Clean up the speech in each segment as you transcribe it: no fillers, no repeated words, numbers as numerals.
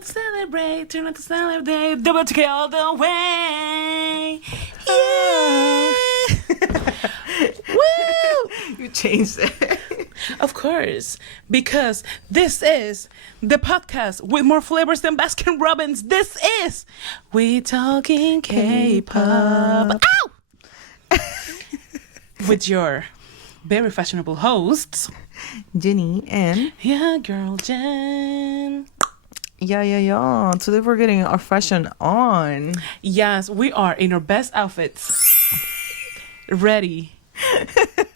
out to celebrate, turn out to celebrate, double TK all the way. Yeah. Woo! You changed it. Of course, because this is the podcast with more flavors than Baskin Robbins. This is We Talking K-Pop. Ow! With your very fashionable hosts, Jenny and... Yeah, girl, Jen. Yeah. Today we're getting our fashion on. Yes, we are in our best outfits. Ready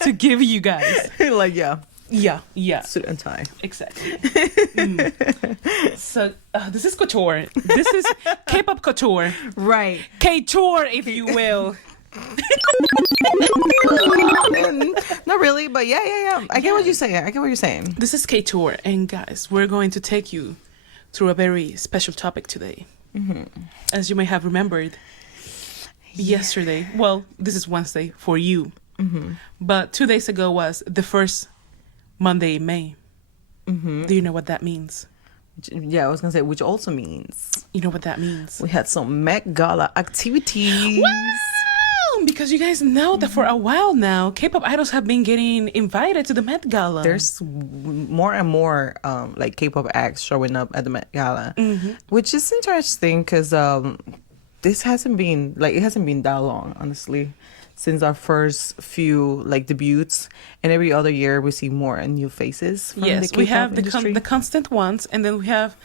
to give you guys. Like, yeah. Yeah. Suit and tie. Exactly. So, this is couture. This is K-pop couture. Right. K-tour, if you will. Not really, but yeah. I get what you're saying. This is K-tour, and guys, we're going to take you through a very special topic today. Mm-hmm. As you may have remembered, yesterday, well, this is Wednesday for you, but 2 days ago was the first Monday in May. Mm-hmm. Do you know what that means? Yeah, I was gonna say, which also means... You know what that means? We had some Met Gala activities. Wow! Because you guys know that for a while now, K-pop idols have been getting invited to the Met Gala. There's more and more like K-pop acts showing up at the Met Gala, which is interesting because it hasn't been that long, honestly, since our first few like debuts, and every other year we see more and new faces from the K-pop we have industry. the constant ones, and then we have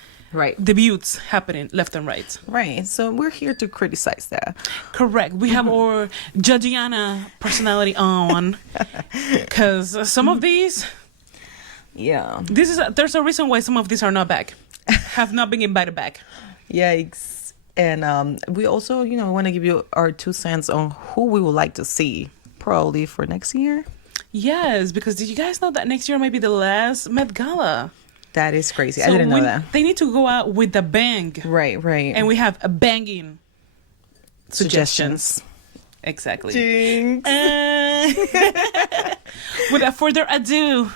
debuts happening left and right. Right, so we're here to criticize that. Correct. We have our Judgiana personality on, because some of these, there's a reason why some of these are not back, have not been invited back. Yikes. And we also, want to give you our 2 cents on who we would like to see probably for next year. Yes, because did you guys know that next year might be the last Met Gala? That is crazy. So I didn't know that. They need to go out with a bang. Right. And we have a banging suggestions. Exactly. Jinx. Without further ado,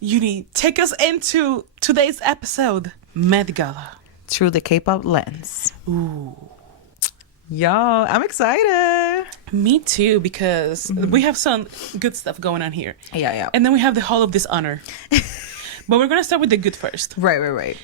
Uni, take us into today's episode, Met Gala. Through the K-pop lens. Ooh. Y'all, I'm excited. Me too, because we have some good stuff going on here. Yeah. And then we have the Hall of Dishonor. But we're going to start with the good first. Right.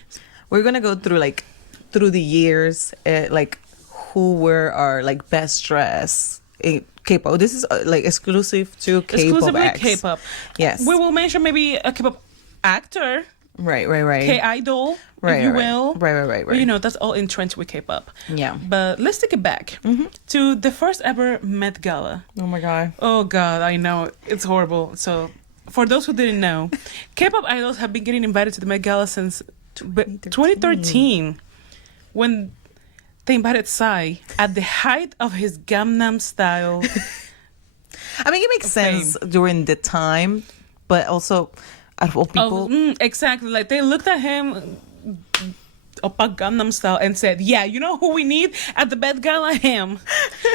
We're going to go through the years, like who were our like best dressed in K-pop. This is like exclusive to K-pop Exclusively acts. K-pop. Yes. We will mention maybe a K-pop actor. Right. K-idol, if you will. Right. But, that's all entrenched with K-pop. Yeah. But let's take it back to the first ever Met Gala. Oh, my God. Oh, God, I know. It's horrible. So, for those who didn't know, K-pop idols have been getting invited to the Met Gala since 2013, when they invited Psy at the height of his Gangnam Style. I mean, it makes sense during the time, but also... out of all people. Exactly. Like, they looked at him, Oppa Gangnam Style, and said, yeah, you know who we need at the Met Gala? Him.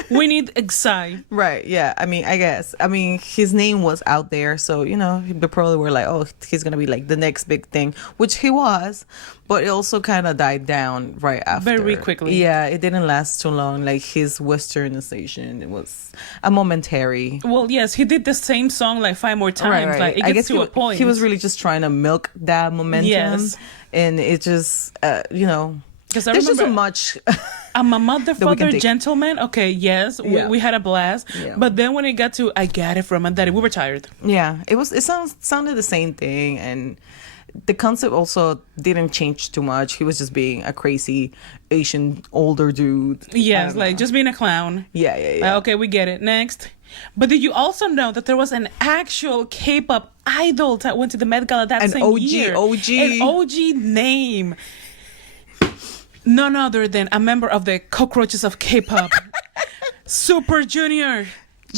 We need Psy. Right, yeah. I mean, I guess. I mean, his name was out there, so, they probably were like, oh, he's going to be, like, the next big thing, which he was, but it also kind of died down right after. Very quickly. Yeah, it didn't last too long. Like, his westernization, it was a momentary. Well, yes, he did the same song, like, 5 more times. Right. Like, it gets I guess to a point. He was really just trying to milk that momentum. Yes. And it just, because there's just so much. I'm a motherfucker gentleman. Okay, yes, we had a blast. Yeah. But then when it got to I got it from my daddy, we were tired. Yeah, it sounded the same thing, and the concept also didn't change too much. He was just being a crazy Asian older dude. Yes, like just being a clown. Yeah. Okay, we get it. Next. But did you also know that there was an actual K-pop idol that went to the Met Gala that same year? An OG name. None other than a member of the Cockroaches of K-pop. Super Junior.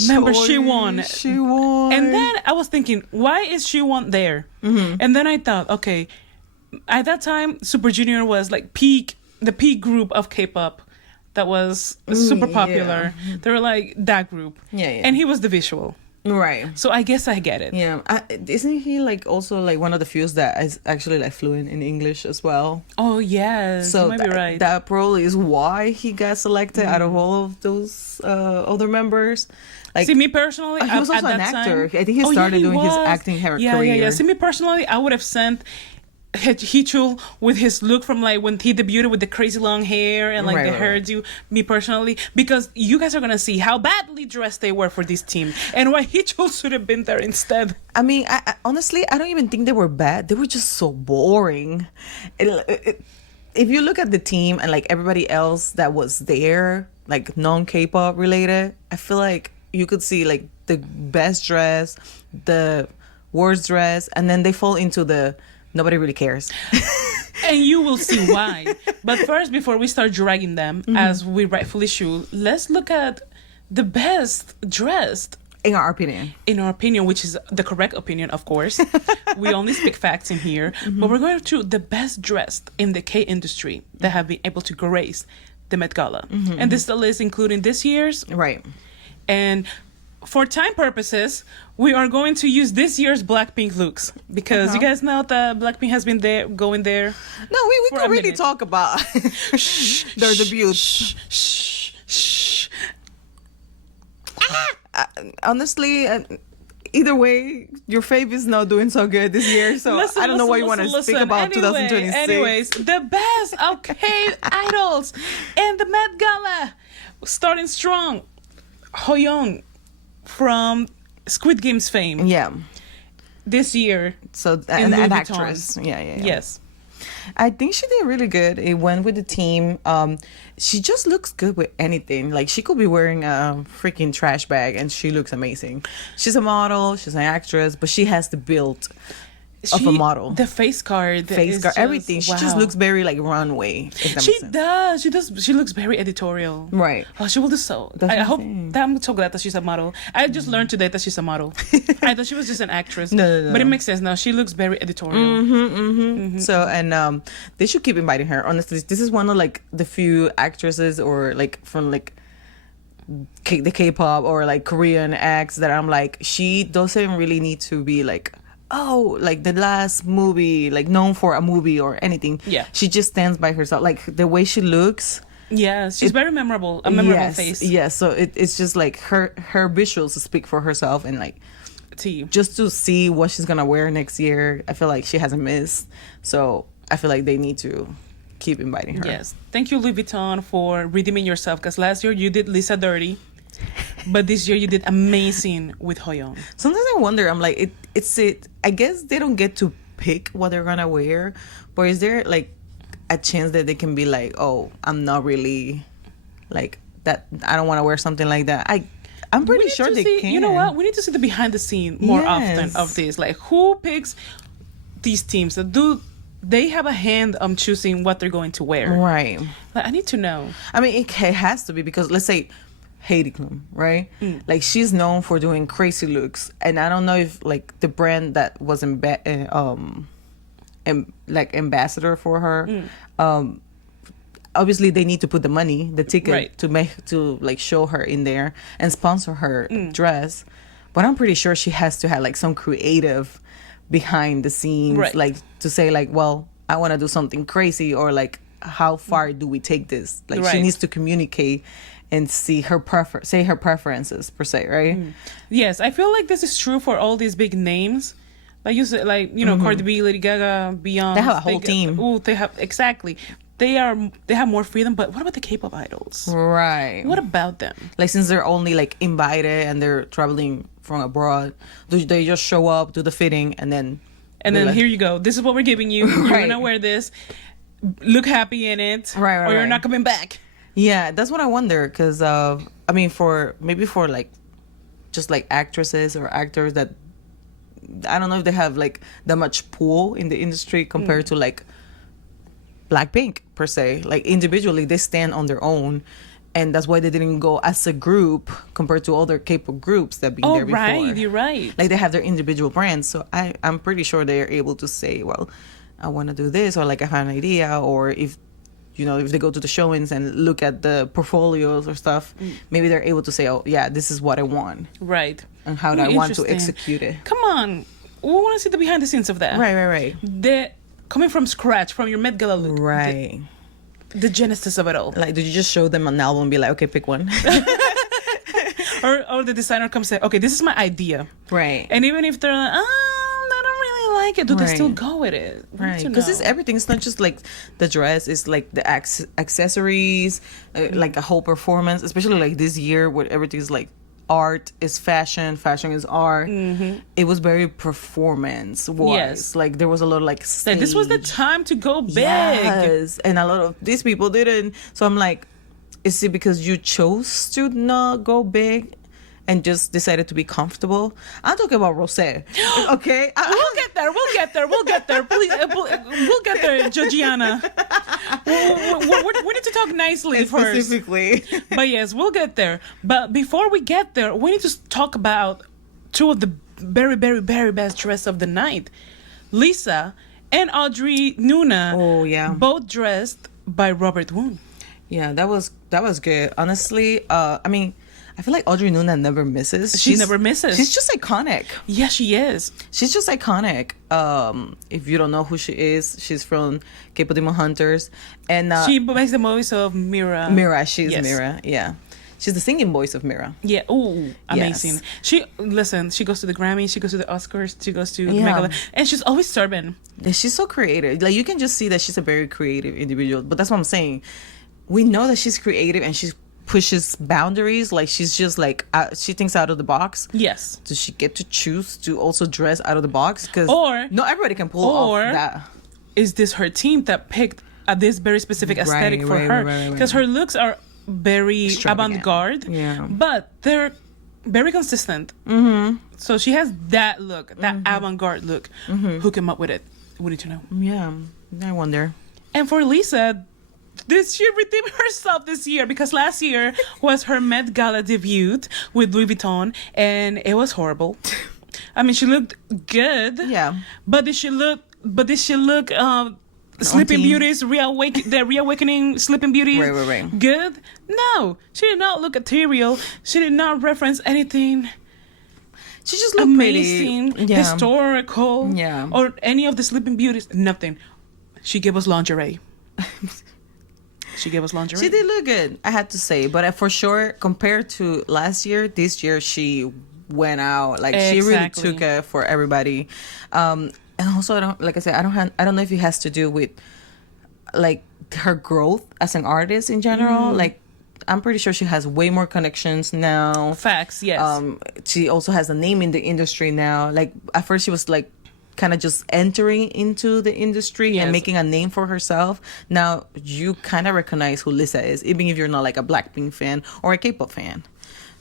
Remember, she won. And then I was thinking, why is she won there? And then I thought, okay, at that time, Super Junior was like the peak group of K-pop. That was super popular. Yeah. They were like that group. Yeah. And he was the visual. Right. So I guess I get it. Yeah. Isn't he like also like one of the few that is actually like fluent in English as well? Oh yes, So you might be right. that probably is why he got selected out of all of those other members. Like, see, me personally, he was also an actor. I think he started doing his acting career. Yeah. See, me personally, I would have sent Hichul with his look from like when he debuted with the crazy long hair and like the hairdo. Me personally, because you guys are gonna see how badly dressed they were for this team and why Hichul should have been there instead. I mean, I honestly, I don't even think they were bad. They were just so boring. If you look at the team and like everybody else that was there, like non-K-pop related, I feel like you could see like the best dress, the worst dress, and then they fall into the nobody really cares. And you will see why. But first, before we start dragging them, as we rightfully should, let's look at the best dressed. In our opinion. In our opinion, which is the correct opinion, of course. We only speak facts in here. But we're going through the best dressed in the K industry that have been able to grace the Met Gala. And this is the list including this year's. Right. And for time purposes, we are going to use this year's Blackpink looks because you guys know that Blackpink has been going there. No, we can really talk about their debuts. Honestly, either way, your fave is not doing so good this year, so I don't know why you want to speak about 2026. Anyways, the best idols in the Met Gala, starting strong. Hoyoung from Squid Game's fame. Yeah. This year. So an actress. Yeah. Yes. I think she did really good. It went with the team. She just looks good with anything. Like she could be wearing a freaking trash bag and she looks amazing. She's a model, she's an actress, but she has the build of a model. The face card, everything. She just looks very like runway. She does. She looks very editorial. Right. Oh, she will do so. I hope that I'm so glad that she's a model. I just learned today that she's a model. I thought she was just an actress. No. But it makes sense now. She looks very editorial. So and they should keep inviting her. Honestly, this is one of like the few actresses or like from like the K-pop or like Korean acts that I'm like, she doesn't really need to be like, oh, like the last movie, like known for a movie or anything. Yeah. She just stands by herself. Like the way she looks. Yeah, she's very memorable. A memorable face. Yes, so it's just like her visuals speak for herself and like just to see what she's gonna wear next year, I feel like she hasn't missed. So I feel like they need to keep inviting her. Yes. Thank you, Louis Vuitton, for redeeming yourself, because last year you did Lisa dirty. But this year you did amazing with Hoyoung. Sometimes I wonder, I'm like, I guess they don't get to pick what they're gonna wear, but is there like a chance that they can be like, oh, I'm not really like that, I don't want to wear something like that? I'm pretty sure they can. You know what? We need to see the behind the scene more often of this. Like, who picks these teams? Do they have a hand on choosing what they're going to wear? Right. Like, I need to know. I mean, it has to be, because let's say Heidi Klum, right? Like she's known for doing crazy looks, and I don't know if like the brand that was like ambassador for her, obviously they need to put the money, the ticket to like show her in there and sponsor her dress, but I'm pretty sure she has to have like some creative behind the scenes, like to say like, well, I want to do something crazy, or like how far do we take this? Like she needs to communicate and see her preferences per se, right? Yes, I feel like this is true for all these big names. Like you said, like, you know, Cardi B, Lady Gaga, Beyonce. They have a whole team. They have more freedom. But what about the K-pop idols? Right. What about them? Like, since they're only like invited and they're traveling from abroad, do they just show up, do the fitting, and then like, here you go. This is what we're giving you. You're gonna wear this. Look happy in it, or you're not coming back. Yeah, that's what I wonder, because I mean, for like just like actresses or actors that I don't know if they have like that much pull in the industry compared to like Blackpink per se. Like individually they stand on their own, and that's why they didn't go as a group compared to other K-pop groups that been there before. Right, you're right. Like they have their individual brands, so I'm pretty sure they are able to say, well, I want to do this, or like I have an idea, or if if they go to the showings and look at the portfolios or stuff, maybe they're able to say, oh yeah, this is what I want, right, and how do I want to execute it. Come on, we want to see the behind the scenes of that. Right. The coming from scratch, from your Met Gala look, right, the genesis of it all. Like, did you just show them an album and be like, okay, pick one? or the designer comes say, okay, this is my idea, right, and even if they're like, I don't really like it, do they still go with it? Right, because it's everything. It's not just like the dress, it's like the accessories, like a whole performance, especially like this year where everything is like art is fashion is art. It was very performance wise. Yes. Like there was a lot of like stage. This was the time to go big. Yes, and a lot of these people didn't. So I'm like, is it because you chose to not go big and just decided to be comfortable? I'm talking about Rosé. Okay, we'll get there. Please, we'll get there, Georgiana. We need to talk nicely first. Specifically. But yes, we'll get there. But before we get there, we need to talk about two of the very, very, very best dresses of the night. Lisa and Audrey Nuna. Oh yeah. Both dressed by Robert Woon. Yeah, that was good. Honestly, I mean, I feel like Audrey Nuna never misses. She never misses. She's just iconic. Yeah, she is. She's just iconic. If you don't know who she is, she's from K-pop Demon Hunters, and she makes the voice of Mira. Mira, she's Mira. Yeah, she's the singing voice of Mira. Yeah. Oh, amazing. Yes. She goes to the Grammys, she goes to the Oscars, she goes to the Met Gala, and she's always serving. She's so creative. Like you can just see that she's a very creative individual. But that's what I'm saying. We know that she's creative and she pushes boundaries. Like she's just like she thinks out of the box. Yes. Does she get to choose to also dress out of the box? Because not everybody can pull off that. Is this her team that picked this very specific aesthetic for her? Because her looks are very avant-garde, but they're very consistent. So she has that look, that avant-garde look. Who came up with it? We need to know. Yeah, I wonder. And for Lisa, she redeemed herself this year because last year was her Met Gala debut with Louis Vuitton, and it was horrible. I mean, she looked good. Yeah. But did she look? Sleeping Beauty's reawakening Sleeping Beauty. Right. Good? No, she did not look ethereal. She did not reference anything. She just looked amazing, pretty. Historical, or any of the Sleeping Beauties. Nothing. She gave us lingerie. She gave us lingerie. She did look good, I had to say. But for sure, compared to last year, this year she went out. Like she really took it for everybody. And also, I don't know if it has to do with like her growth as an artist in general. Like I'm pretty sure she has way more connections now. Facts, yes. She also has a name in the industry now. Like at first she was like kind of just entering into the industry and making a name for herself. Now you kind of recognize who Lisa is, even if you're not like a Blackpink fan or a K-pop fan.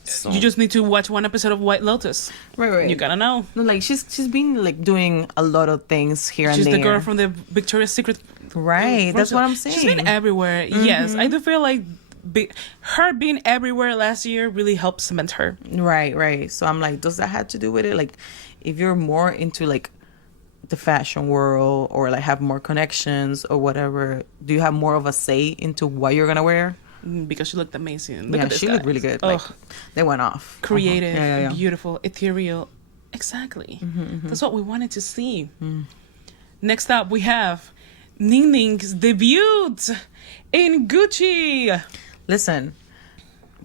So. You just need to watch one episode of White Lotus. Right. You gotta know. No, like she's been like doing a lot of things here and there. She's the girl from the Victoria's Secret. Right. That's what I'm saying. She's been everywhere. Yes, I do feel like her being everywhere last year really helped cement her. Right. So I'm like, does that have to do with it? Like, if you're more into like the fashion world or like have more connections or whatever, do you have more of a say into what you're gonna wear? Because she looked amazing. Look at this, she looked really good. Like, they went off. Creative, beautiful, ethereal. Exactly. That's what we wanted to see. Next up, we have Ning Ning's debut in Gucci. Listen,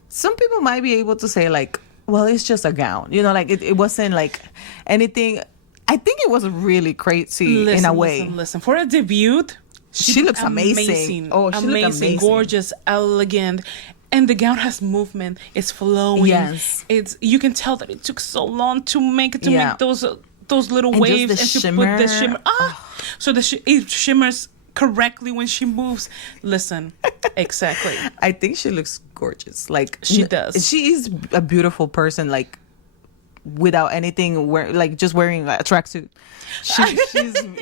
some people might be able to say like, well, it's just a gown. You know, like it wasn't like anything. I think it was really crazy in a way. Listen. For a debut, she looks amazing. Oh, she looks amazing. Gorgeous, elegant. And the gown has movement. It's flowing. Yes. You can tell that it took so long to make those little waves and to put the shimmer. So it shimmers correctly when she moves. Listen, exactly. I think she looks gorgeous. Like she does. She is a beautiful person. Like without anything, just wearing a tracksuit.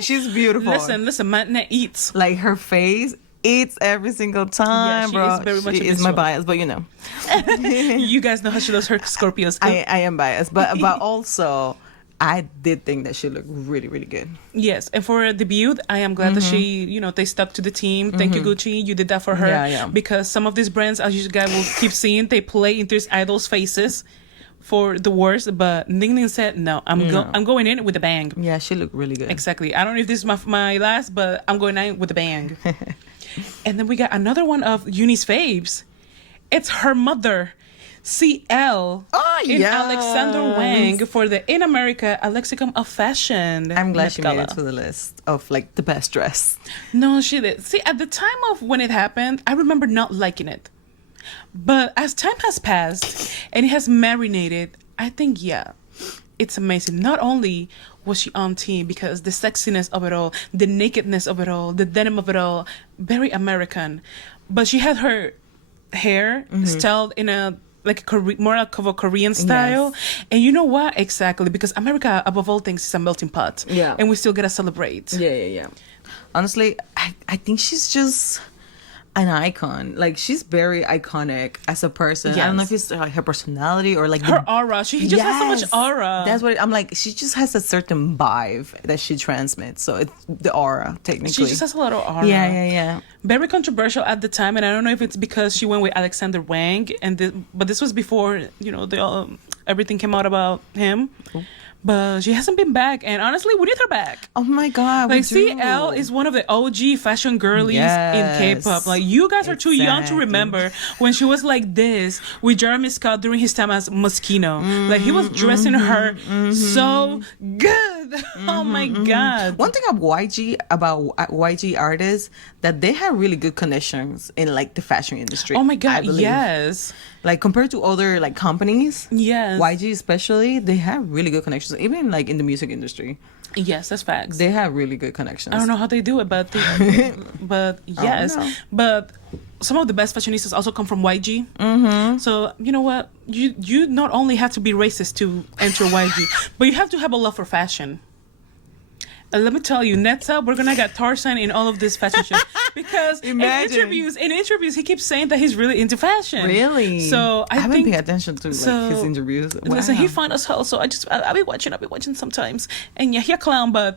She's beautiful. Listen. Matna eats. Like her face eats every single time, bro. Is very much she is my bias, but you know. You guys know how she loves her Scorpios. I am biased, but also I did think that she looked really, really good. Yes, and for a debut, I am glad that she, they stuck to the team. Thank you, Gucci. You did that for her. Yeah. Because some of these brands, as you guys will keep seeing, they play into these idols' faces for the worst. But Ning Ning said, no, I'm going in with a bang. Yeah, she looked really good. Exactly. I don't know if this is my last, but I'm going in with a bang. And then we got another one of Uni's faves. It's her mother, CL, in Alexander Wang for the In America a Lexicon of Fashion. I'm glad she made it to the list of like the best dress. No, she did. See, at the time of when it happened, I remember not liking it. But as time has passed and it has marinated, I think, it's amazing. Not only was she on team because the sexiness of it all, the nakedness of it all, the denim of it all, very American. But she had her hair styled in a more like of a Korean style. Yes. And you know what? Exactly. Because America, above all things, is a melting pot. Yeah. And we still gotta celebrate. Yeah. Honestly, I think she's just an icon. Like, she's very iconic as a person. Yes. I don't know if it's her personality or like her aura. She just has so much aura. That's what I'm like. She just has a certain vibe that she transmits. So it's the aura, technically. She just has a lot of aura. Yeah. Very controversial at the time, and I don't know if it's because she went with Alexander Wang, but this was before everything came out about him. Ooh. But she hasn't been back, and honestly, we need her back. Oh my god, like CL is one of the OG fashion girlies in K-pop. Like, you guys are too young to remember when she was like this with Jeremy Scott during his time as Moschino. Like, he was dressing her so good. Oh my god. One thing about YG artists, that they have really good connections in like the fashion industry. Oh my god, yes. Like, compared to other like companies, yes, YG especially, they have really good connections. Even like in the music industry. Yes, that's facts. They have really good connections. I don't know how they do it, but yes. But some of the best fashionistas also come from YG. So you know what? You not only have to be racist to enter YG, but you have to have a love for fashion. Let me tell you, next up, we're gonna get Tarzan in all of this fashion shit because in interviews, he keeps saying that he's really into fashion. Really? So I haven't paid attention to his interviews. Wow. Listen, he found us hell, so I'll be watching sometimes. And yeah, he a clown, but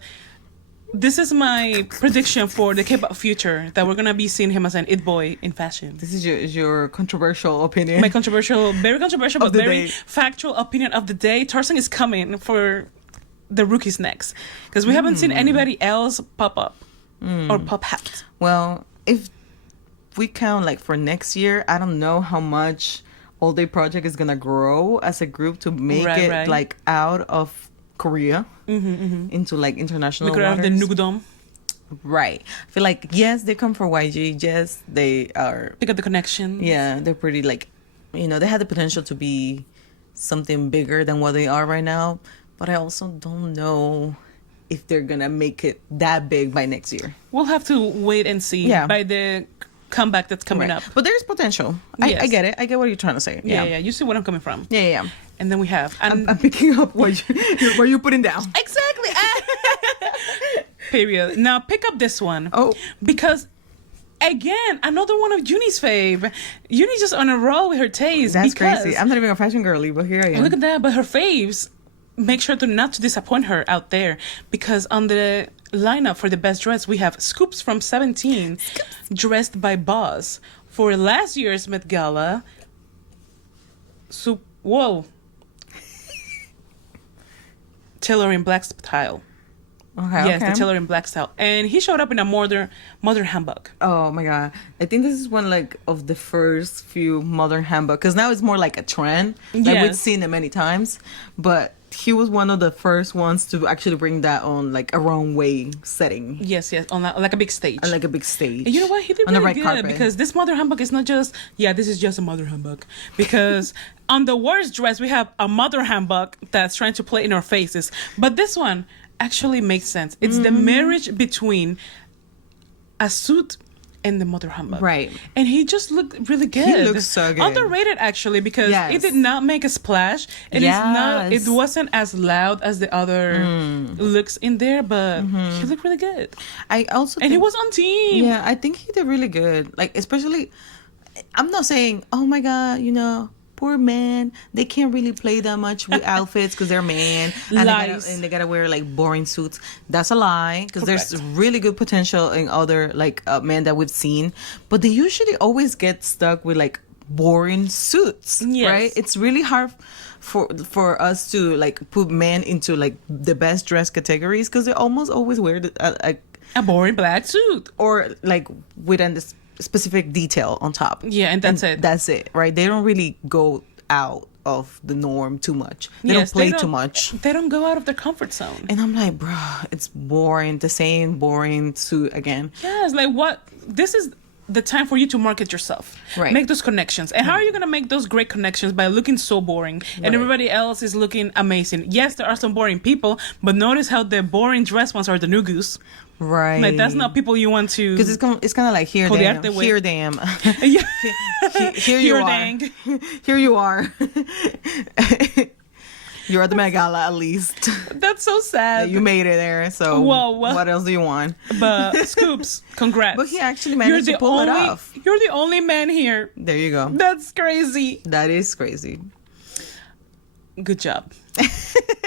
this is my prediction for the K-pop future, that we're gonna be seeing him as an it boy in fashion. This is your controversial opinion. My very controversial, but very factual opinion of the day. Tarzan is coming for the rookies next, because we haven't seen anybody else pop up or pop out. Well, if we count like for next year, I don't know how much All Day Project is gonna grow as a group to make it like out of Korea into like international waters. The Nugdom. Right. I feel like, yes, they come from YG. Yes, they are. They got the connection. Yeah, they're pretty like, they had the potential to be something bigger than what they are right now. But I also don't know if they're going to make it that big by next year. We'll have to wait and see by the comeback that's coming up. But there's potential. Yes. I get it. I get what you're trying to say. Yeah. You see where I'm coming from. Yeah. And then we have... I'm picking up what you're putting down. Exactly. Period. Now, pick up this one. Oh. Because... Again, another one of Uni's fave. Uni's just on a roll with her taste. That's crazy. I'm not even a fashion girly, but here I am. Look at that. But her faves... Make sure not to disappoint her out there, because on the lineup for the best dress, we have Scoops from 17, dressed by Boss. For last year's Met Gala, Taylor in black style. Okay. The Taylor in black style. And he showed up in a modern handbag. Oh my god. I think this is one like of the first few modern handbag, because now it's more like a trend. Like, we've seen it many times, but he was one of the first ones to actually bring that on like a runway setting. Yes, on like a big stage. And And you know what? He did really good carpet. Because this mother handbag is not just, this is just a mother handbag. Because on the worst dress, we have a mother handbag that's trying to play in our faces. But this one actually makes sense. It's the marriage between a suit and the mother handbag. Right. And he just looked really good. He looks so good. Underrated, actually, because it did not make a splash. And it wasn't as loud as the other looks in there, but he looked really good. And he was on team. Yeah, I think he did really good. Like, especially, I'm not saying, oh my god, poor men, they can't really play that much with outfits because they're men, and they gotta wear like boring suits. That's a lie, because there's really good potential in other like men that we've seen, but they usually always get stuck with like boring suits. Yes. Right? It's really hard for us to like put men into like the best dress categories, because they almost always wear a boring black suit, or like within this specific detail on top. Yeah, and that's it, right? They don't really go out of the norm too much. They don't play too much. They don't go out of their comfort zone. And I'm like, bro, it's boring. The same boring suit again. Yeah, it's like, what? This is the time for you to market yourself. Right. Make those connections. And how are you going to make those great connections? By looking so boring. And everybody else is looking amazing. Yes, there are some boring people, but notice how the boring dress ones are the new goose. Right. Like, that's not people you want to... Because it's kind of like, here you are. You're at the Met Gala, at least. That's so sad. You made it there, so what else do you want? But Scoops, congrats. But he actually managed to pull it off. You're the only man here. There you go. That's crazy. That is crazy. Good job.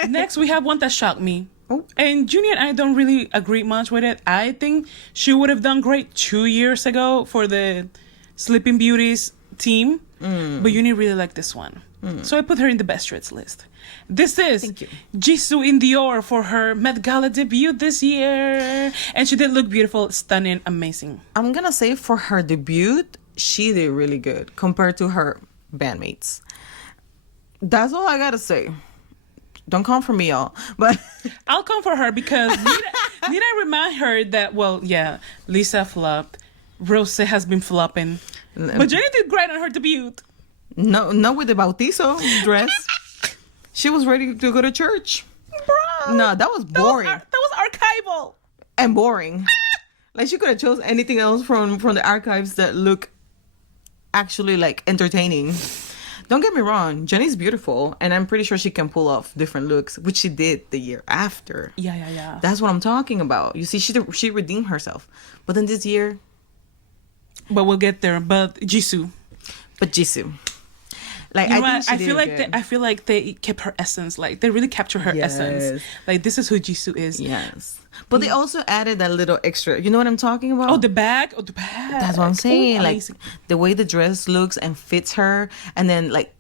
Next, we have one that shocked me. Oh. And Junie and I don't really agree much with it. I think she would have done great 2 years ago for the Sleeping Beauties team. But Junie really liked this one. So I put her in the best dress list. This is Jisoo in Dior for her Met Gala debut this year. And she did look beautiful, stunning, amazing. I'm going to say for her debut, she did really good compared to her bandmates. That's all I got to say. Don't come for me, y'all. But I'll come for her because need I remind her that, well, yeah, Lisa flopped. Rose has been flopping. But Jenny did great on her debut. No, not with the Bautizo dress. She was ready to go to church. Bro. No, that was boring. That was archival. And boring. Like, she could have chose anything else from the archives that look actually, like, entertaining. Don't get me wrong. Jenny's beautiful. And I'm pretty sure she can pull off different looks, which she did the year after. Yeah. That's what I'm talking about. You see, she redeemed herself. But then this year... But we'll get there. But Jisoo. Like, I feel like they kept her essence. Like, they really captured her essence. Like, this is who Jisoo is. Yes. But they also added that little extra. You know what I'm talking about? Oh, the bag. That's what I'm saying. Like, the way the dress looks and fits her. And then, like,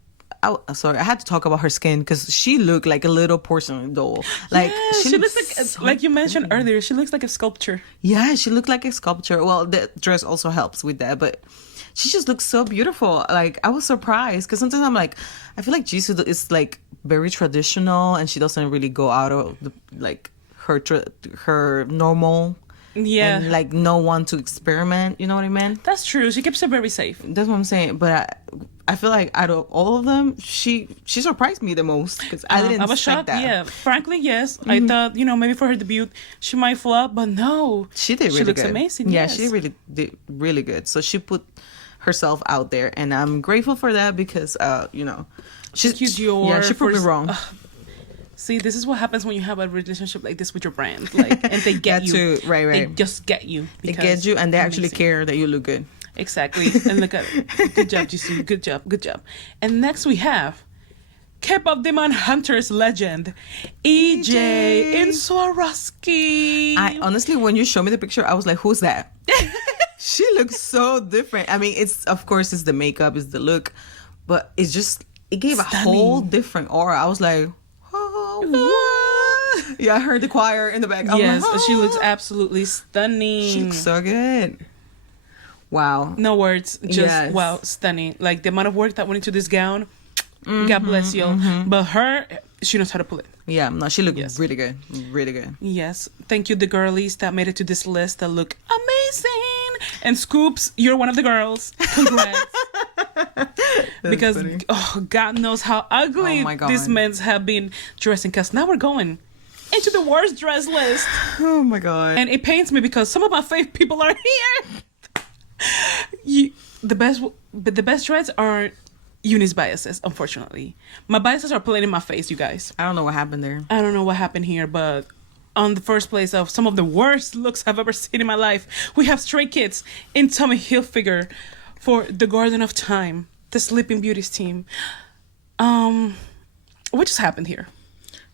I had to talk about her skin because she looked like a little porcelain doll. Like, she looks like you mentioned earlier, she looks like a sculpture. Yeah, she looked like a sculpture. Well, the dress also helps with that, but she just looks so beautiful. Like, I was surprised because sometimes I'm like, I feel like Jisoo is like very traditional and she doesn't really go out of the, like her normal. Yeah. And like no one to experiment. You know what I mean? That's true. She keeps it very safe. That's what I'm saying. But I feel like out of all of them, she surprised me the most because I didn't. I was shocked. That. Yeah, frankly, yes. I thought maybe for her debut she might flop, but no, she did. Really she looks good. Amazing. Yeah, yes. she really did really good. So she put herself out there, and I'm grateful for that because she proved me wrong. See, this is what happens when you have a relationship like this with your brand, like, and they get you. Right. They just get you. They get you, and they actually care that you look good. Exactly. And look at it. Good job, Jisoo. Good job. And next we have K-pop Demon Hunters legend EJ in Swarovski. I honestly, when you showed me the picture, I was like, "Who's that?" She looks so different. I mean, it's the makeup, it's the look, but it gave a whole different aura. I was like, oh, yeah, I heard the choir in the back. Yes, like, she looks absolutely stunning. She looks so good. Wow. No words. Just wow, stunning. Like the amount of work that went into this gown. God bless you. But she knows how to pull it. Yeah, no, she looked really good. Really good. Yes. Thank you, the girlies that made it to this list that look amazing. And Scoops, you're one of the girls. Congrats. Because funny. God knows how ugly these men have been dressing. Because now we're going into the worst dress list. Oh my God. And it pains me because some of my favorite people are here. The best dress are Uni's biases, unfortunately. My biases are playing in my face, you guys. I don't know what happened there. I don't know what happened here, but on the first place of some of the worst looks I've ever seen in my life, we have Stray Kids in Tommy Hilfiger for The Garden of Time. the Sleeping Beauties team. What just happened here?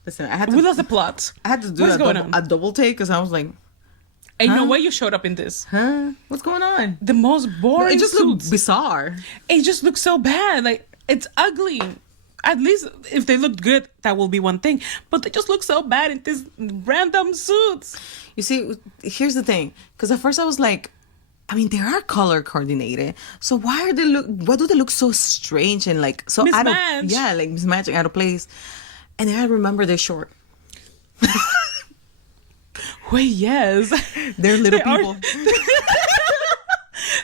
Listen, we lost the plot. I had to do a double take because I was like, ain't no way you showed up in this. Huh? What's going on? The most boring. It just looked bizarre. It just looks so bad. Like, it's ugly. At least if they looked good, that will be one thing. But they just look so bad in these random suits. You see, here's the thing. Because at first I was like, I mean, they are color coordinated. So why do they look so strange and like so mismatched? Like mismatching, out of place. And then I remember they're short. Wait, yes. They're little people.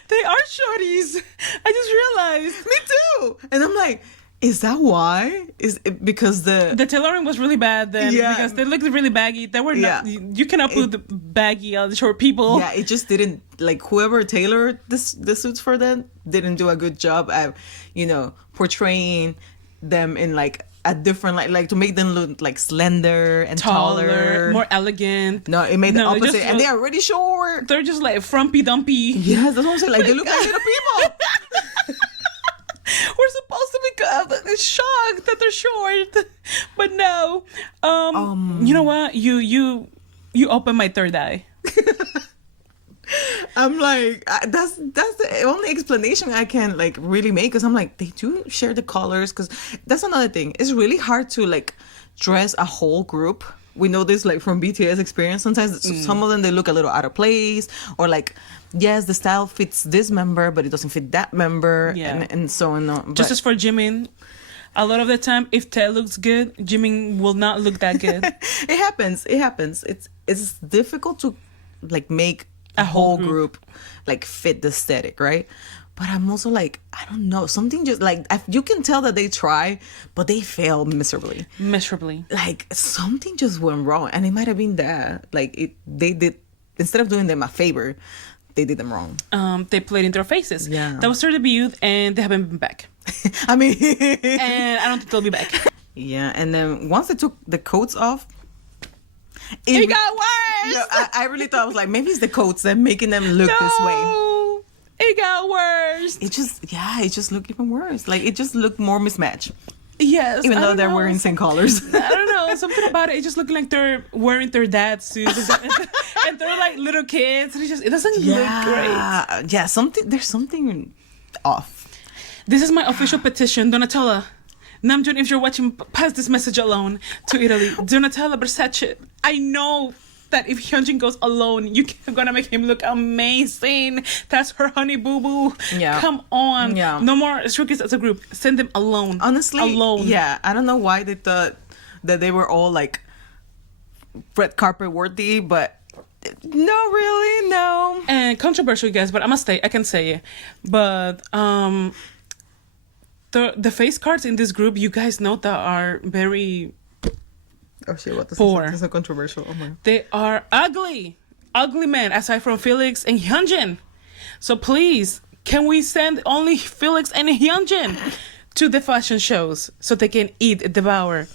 They are shorties. I just realized. Me too. And I'm like, is that why? Is it because the tailoring was really bad then? Yeah. Because they looked really baggy. They were not. You cannot put the baggy on the short people. Yeah, it just didn't, like, whoever tailored the suits for them didn't do a good job at, portraying them in like a different, like to make them look like slender and taller, more elegant. No, it made the opposite, and they're already short. They're just like frumpy dumpy. Yes, that's what I'm saying. Like, they look like little people. We're supposed to be shocked that they're short, but no. You know what? You open my third eye. I'm like, that's the only explanation I can like really make, because I'm like, they do share the colors, because that's another thing. It's really hard to like dress a whole group. We know this like from BTS experience. Sometimes some of them, they look a little out of place, or like, yes, the style fits this member, but it doesn't fit that member, and so on. Just as for Jimin, a lot of the time, if Tae looks good, Jimin will not look that good. It happens. It's difficult to like make a whole group like fit the aesthetic, right? But I'm also like, I don't know, something just like, you can tell that they try, but they fail miserably. Like, something just went wrong, and it might have been that like they did, instead of doing them a favor, they did them wrong. They played in their faces. Yeah, that was their debut, and they haven't been back. I mean, and I don't think they'll be back. Yeah, and then once they took the coats off, it got worse. No, I really thought, I was like, maybe it's the coats that making them look this way. It got worse. It just looked even worse. Like, it just looked more mismatched. Yes. Even though they're wearing same colors. I don't know. Something about it. It just looked like they're wearing their dad's suits. And they're like little kids. And it doesn't look great. Yeah, there's something off. This is my official petition. Donatella, Namjoon, if you're watching, pass this message alone to Italy. Donatella Versace, I know that if Hyunjin goes alone, you're gonna make him look amazing. That's her honey boo boo. Yeah. Come on. Yeah. No more rookies as a group. Send them alone. Honestly, alone. Yeah. I don't know why they thought that they were all like red carpet worthy, but no, really, no. And controversial, guys, but I must say, I can say it. But the face cards in this group, you guys know that are very. Oh shit, what? This is so controversial. Oh my. They are ugly men, aside from Felix and Hyunjin. So please, can we send only Felix and Hyunjin to the fashion shows so they can eat, devour?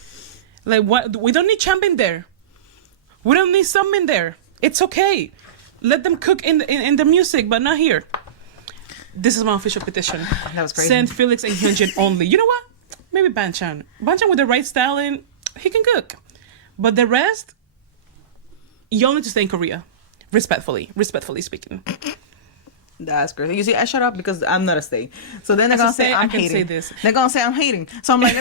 Like, what? We don't need champion there. We don't need some in there. It's okay. Let them cook in the music, but not here. This is my official petition. That was crazy. Send Felix and Hyunjin only. You know what? Maybe Banchan. Banchan with the right styling, he can cook. But the rest, you only need to stay in Korea. Respectfully speaking. That's crazy. You see, I shut up because I'm not a stay. So then they're gonna say I'm hating. Say this. They're gonna say I'm hating. So I'm like,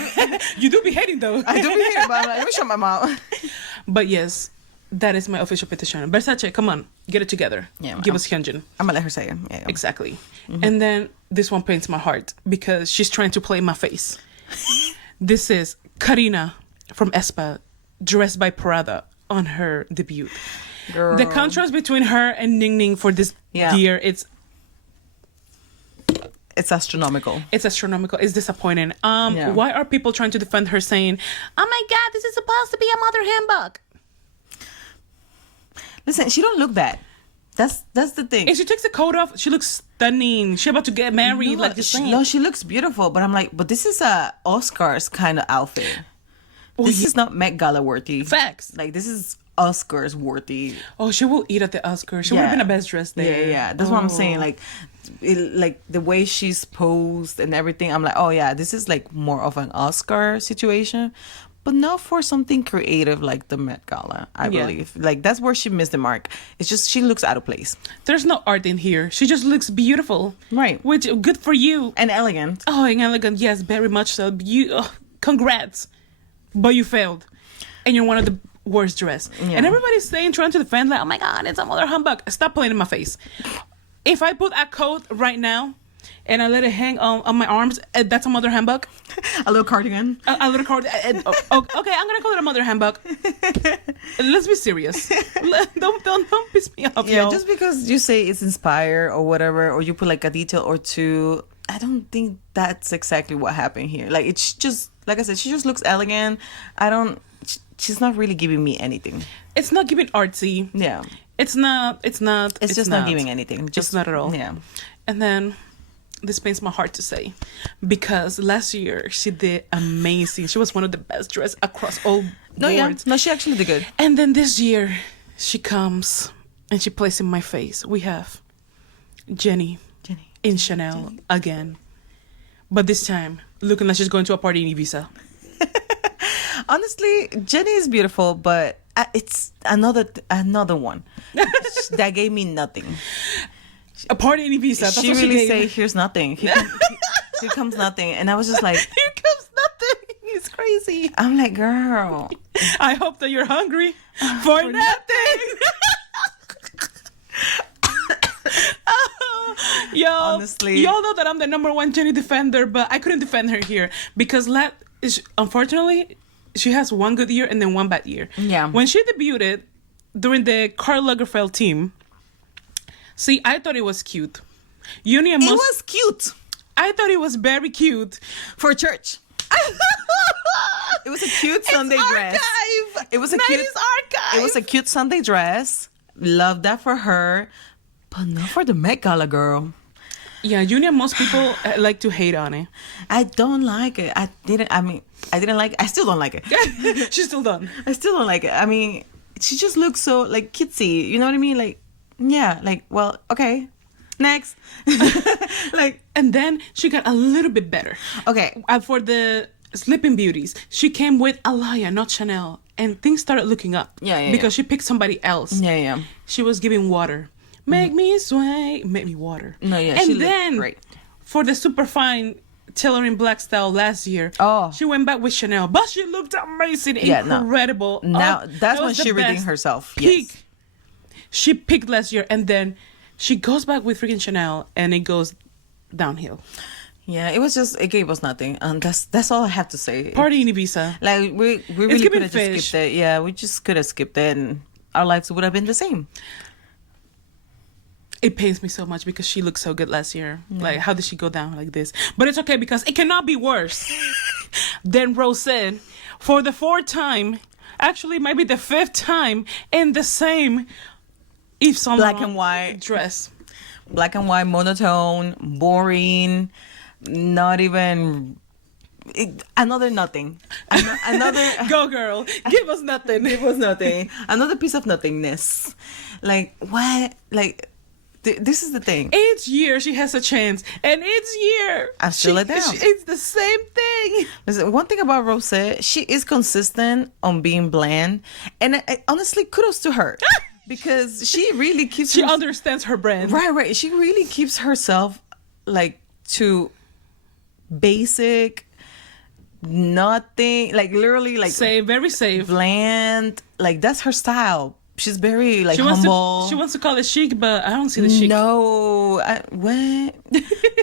you do be hating though. I do be hating, but I'm like, let me shut my mouth. But yes, that is my official petition. Versace, come on, get it together. Yeah, give us Hyunjin. I'm gonna let her say it. Yeah. Exactly. Mm-hmm. And then this one pains my heart because she's trying to play my face. This is Karina from aespa, dressed by Prada on her debut. Girl. The contrast between her and Ning Ning for this year, it's astronomical. It's astronomical. It's disappointing. Why are people trying to defend her, saying, "Oh my God, this is supposed to be a mother handbook"? Listen, she don't look bad. That's the thing. If she takes the coat off, she looks stunning. She about to get married, like this. No, she looks beautiful. But I'm like, but this is a Oscars kind of outfit. This is not Met Gala worthy. Facts. Like, this is Oscars worthy. Oh, she will eat at the Oscars. She would have been a best dressed there. Yeah. That's what I'm saying. Like, like the way she's posed and everything. I'm like, oh yeah, this is like more of an Oscar situation, but not for something creative like the Met Gala. I believe like that's where she missed the mark. It's just she looks out of place. There's no art in here. She just looks beautiful. Right. Which good for you. And elegant. Oh, and elegant. Yes, very much so. Congrats, but you failed, and you're one of the worst dressed. Yeah. And everybody's saying, trying to defend, like, oh my god, it's a mother humbug. Stop playing in my face. If I put a coat right now and I let it hang on my arms, that's a mother humbug. A little cardigan. A little cardigan. Okay, I'm gonna call it a mother humbug. Let's be serious. Don't piss me off. Yeah, y'all. just because you say it's inspired or whatever, or you put like a detail or two, I don't think that's exactly what happened here. Like, it's just, like I said, she just looks elegant. She's not really giving me anything. It's not giving artsy. Yeah. It's not. It's just not giving anything. Just not at all. Yeah. And then this pains my heart to say, because last year she did amazing. She was one of the best dressed across all boards. No, she actually did good. And then this year she comes and she plays in my face. We have Jenny in Chanel again, but this time looking like she's going to a party in Ibiza. Honestly, Jenny is beautiful, but it's another one that gave me nothing. A party in Ibiza. That's she what really she say, "Here's nothing. Here comes nothing," and I was just like, "Here comes nothing." It's crazy. I'm like, girl. I hope that you're hungry for nothing. Honestly, y'all know that I'm the number one Jenny defender, but I couldn't defend her here because unfortunately, she has one good year and then one bad year. Yeah. When she debuted during the Karl Lagerfeld team, see, I thought it was cute. It was cute. I thought it was very cute for church. It was a cute Sunday dress. It was a cute archive. It was a cute Sunday dress. Love that for her, but not for the Met Gala, girl. Yeah, most people like to hate on it. I don't like it. I didn't like it. I still don't like it. She's still done. I still don't like it. I mean, she just looks so like kitsy. You know what I mean? Like, yeah, like, well, okay. Next. Like, and then she got a little bit better. Okay. For the Sleeping Beauties, she came with Alaya, not Chanel, and things started looking up. Yeah. Because she picked somebody else. Yeah. She was giving water. Make me sway, make me water. No, yeah. And then great. For the super fine tailoring black style last year, she went back with Chanel, but she looked amazing, incredible. No. Now that's when she redeemed herself. Peak. Yes. She peaked last year, and then she goes back with freaking Chanel, and it goes downhill. Yeah, it gave us nothing, and that's all I have to say. Party in Ibiza. Like we really could have just skipped it. Yeah, we just could have skipped it, and our lives would have been the same. It pains me so much because she looked so good last year. Yeah. Like, how did she go down like this? But it's okay because it cannot be worse than Rosé for the fourth time, actually maybe the fifth time, in the same Yves Saint Laurent black and white dress. Black and white, monotone, boring, not even... another nothing. Another go girl, give us nothing. Give us nothing. Another piece of nothingness. Like, what? Like... This is the thing. Each year she has a chance, and each year I still let down. It's the same thing. Listen, one thing about Rosé, she is consistent on being bland, and honestly, kudos to her because she really keeps. She understands her brand. Right. She really keeps herself like to basic, nothing, like literally like safe, very safe, bland. Like that's her style. She's very like humble. She wants to call it chic, but I don't see the chic. No, what? I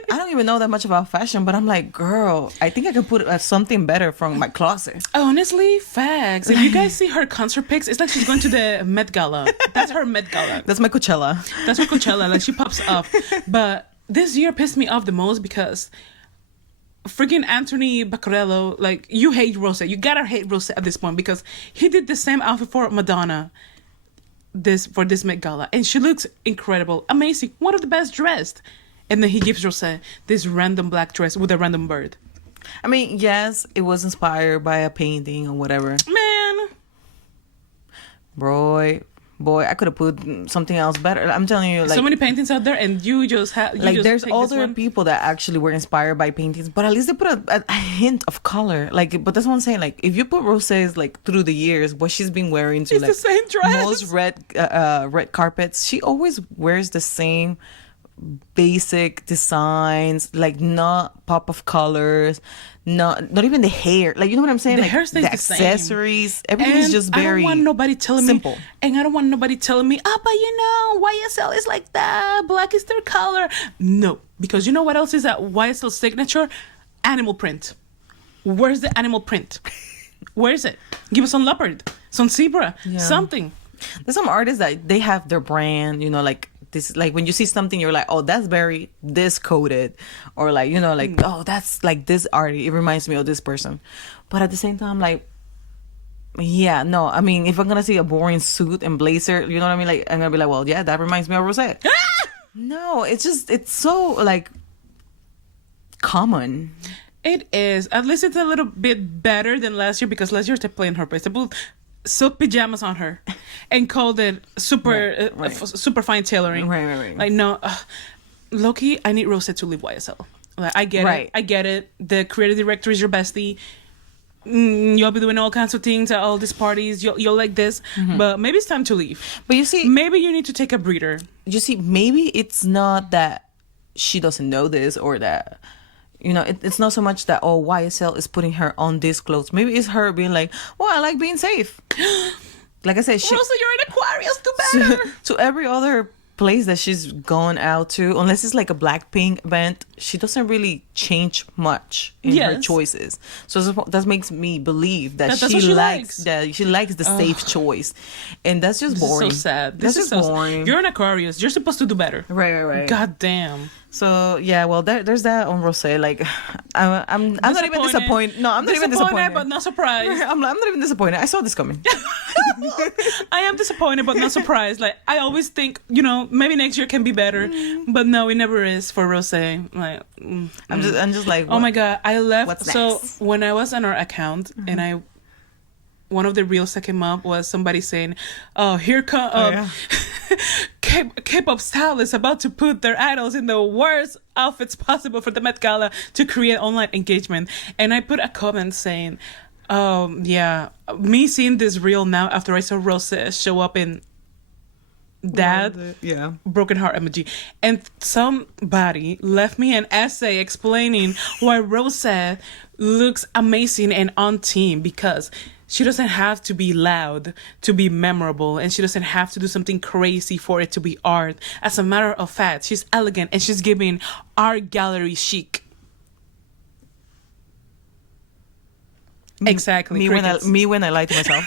don't even know that much about fashion, but I'm like, girl, I think I can put something better from my closet. Honestly, facts. If you guys see her concert pics, it's like she's going to the Met Gala. That's her Met Gala. That's my Coachella. That's her Coachella. Like she pops up. But this year pissed me off the most because freaking Anthony Baccarello, like, you hate Rosé. You gotta hate Rosé at this point because he did the same outfit for Madonna. For this Met Gala, and she looks incredible, amazing, one of the best dressed, and then he gives Rosé this random black dress with a random bird. I mean, yes, it was inspired by a painting or whatever, man, boy, I could have put something else better. I'm telling you, like, so many paintings out there, and you just have like there's other people that actually were inspired by paintings, but at least they put a hint of color. Like, but that's what I'm saying. Like, if you put Rosé's like through the years, what she's been wearing to it's like the same dress. most red carpets, she always wears the same basic designs, like not pop of colors, not even the hair, like, you know what I'm saying, the like hair stays the the accessories same. Everything's And just very I don't want nobody telling simple. me, and I don't want nobody telling me, oh, but you know YSL is like that, black is their color. No, because you know what else is that YSL signature? Animal print. Where's the animal print? Where is it? Give us some leopard, some zebra, something. There's some artists that they have their brand, you know, like this, like when you see something, you're like, oh, that's very this coded, or like, you know, like, oh, that's like this artist, it reminds me of this person. But at the same time, like, yeah, no, I mean, if I'm gonna see a boring suit and blazer, you know what I mean, like, I'm gonna be like, well, yeah, that reminds me of Rosé. No, it's just, it's so like common. It is. At least it's a little bit better than last year, because last year they played in her place. They put silk pajamas on her and called it super super fine tailoring. Right. Like, no, Loki, I need Rosé to leave YSL. Like, I get it. I get it. The creative director is your bestie. You'll be doing all kinds of things at all these parties. You'll like this, but maybe it's time to leave. But you see, maybe you need to take a breather. You see, maybe it's not that she doesn't know this, or that, you know, it's not so much that, oh, YSL is putting her on these clothes. Maybe it's her being like, well, I like being safe. Like I said, Rosa, you're an Aquarius, do better. To every other place that she's gone out to, unless it's like a Blackpink event, she doesn't really change much in her choices. So that makes me believe that she likes the safe choice, and that's just boring. This is so sad. That's just boring. You're an Aquarius. You're supposed to do better. Right. God damn. So yeah, well, there's that on Rosé. Like, I'm not even disappointed. No, I'm not even disappointed, but not surprised. I'm not even disappointed. I saw this coming. I am disappointed, but not surprised. Like, I always think, you know, maybe next year can be better, but no, it never is for Rosé. Like, I'm just like, oh my god, I left. What's so next? When I was on our account, and one of the reels that came up was somebody saying, "Oh, here come K-pop stylists about to put their idols in the worst outfits possible for the Met Gala to create online engagement." And I put a comment saying, yeah, me seeing this reel now after I saw Rosé show up in that broken heart emoji, and somebody left me an essay explaining why Rosé looks amazing and on team, because she doesn't have to be loud to be memorable, and she doesn't have to do something crazy for it to be art. As a matter of fact, she's elegant and she's giving art gallery chic. Exactly. Me when I lie to myself.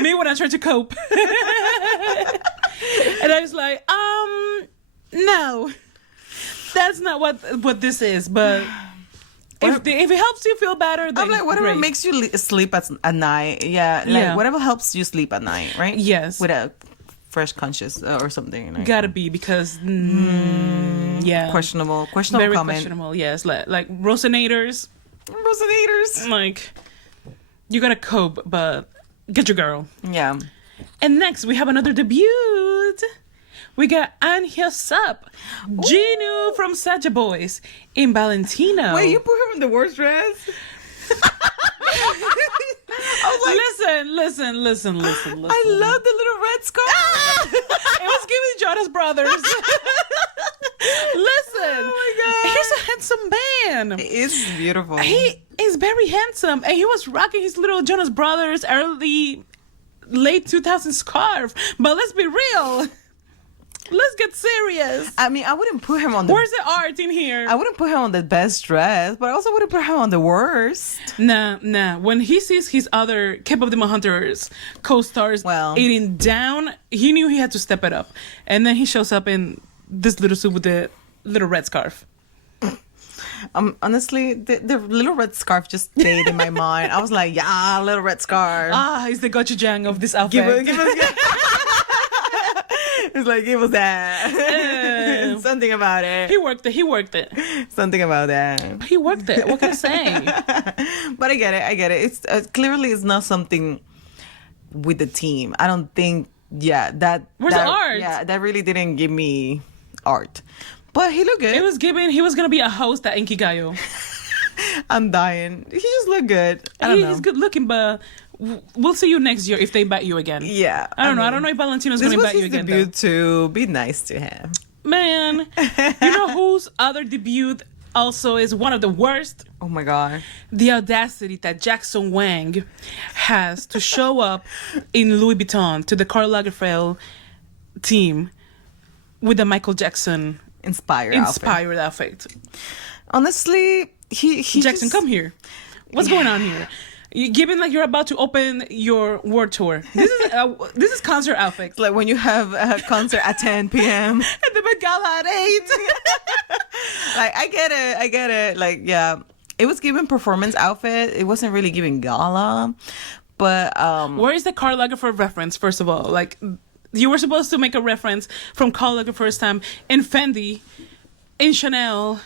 Me when I try to cope. And I was like, no, that's not what this is. But if it helps you feel better, then I'm like, whatever great. makes you sleep at night. Whatever helps you sleep at night, right? Yes. With a fresh conscience or something. Like, gotta be, because questionable very comment. questionable. Yes, like Rosinators, like, you gotta cope, but get your girl. Yeah. And next we have another debut. We got Anja Sup, Ginu from Saja Boys in Valentino. Wait, you put her in the worst dress? I was like, listen. I love the little red scarf. It was giving Jonas Brothers. Listen. Oh my god. He's a handsome man. He is beautiful. He is very handsome, and he was rocking his little Jonas Brothers late 2000s scarf. But let's be real. Let's get serious. I mean, I wouldn't put him on Where's the art in here? I wouldn't put him on the best dress, but I also wouldn't put him on the worst. Nah. When he sees his other K-pop Demon Hunters co-stars eating down, he knew he had to step it up. And then he shows up in this little suit with the little red scarf. Honestly, the little red scarf just stayed in my mind. I was like, yeah, little red scarf. He's the gochujang of this outfit. It's like, it was that. Something about it. He worked it. Something about that. He worked it. What can I say? But I get it. It's clearly it's not something with the team. I don't think, Where's the art? Yeah, that really didn't give me art. But he looked good. It was given, he was going to be a host at Inkigayo. I'm dying. He just looked good. I don't know. He's good looking, but we'll see you next year if they invite you again. Yeah. I don't know. I don't know if Valentino's going to invite you again. This was his debut too. Be nice to him. Man, you know whose other debut also is one of the worst? Oh my God. The audacity that Jackson Wang has to show up in Louis Vuitton to the Karl Lagerfeld team with the Michael Jackson inspired outfit. Honestly, he Jackson, come here. What's going on here? Given like you're about to open your world tour, this is concert outfits. Like when you have a concert at 10 p.m. and the Met Gala at 8. Like I get it. Like yeah, it was giving performance outfit. It wasn't really giving gala, but where is the Karl Lagerfeld reference? First of all, like you were supposed to make a reference from Karl Lagerfeld's time in Fendi, in Chanel.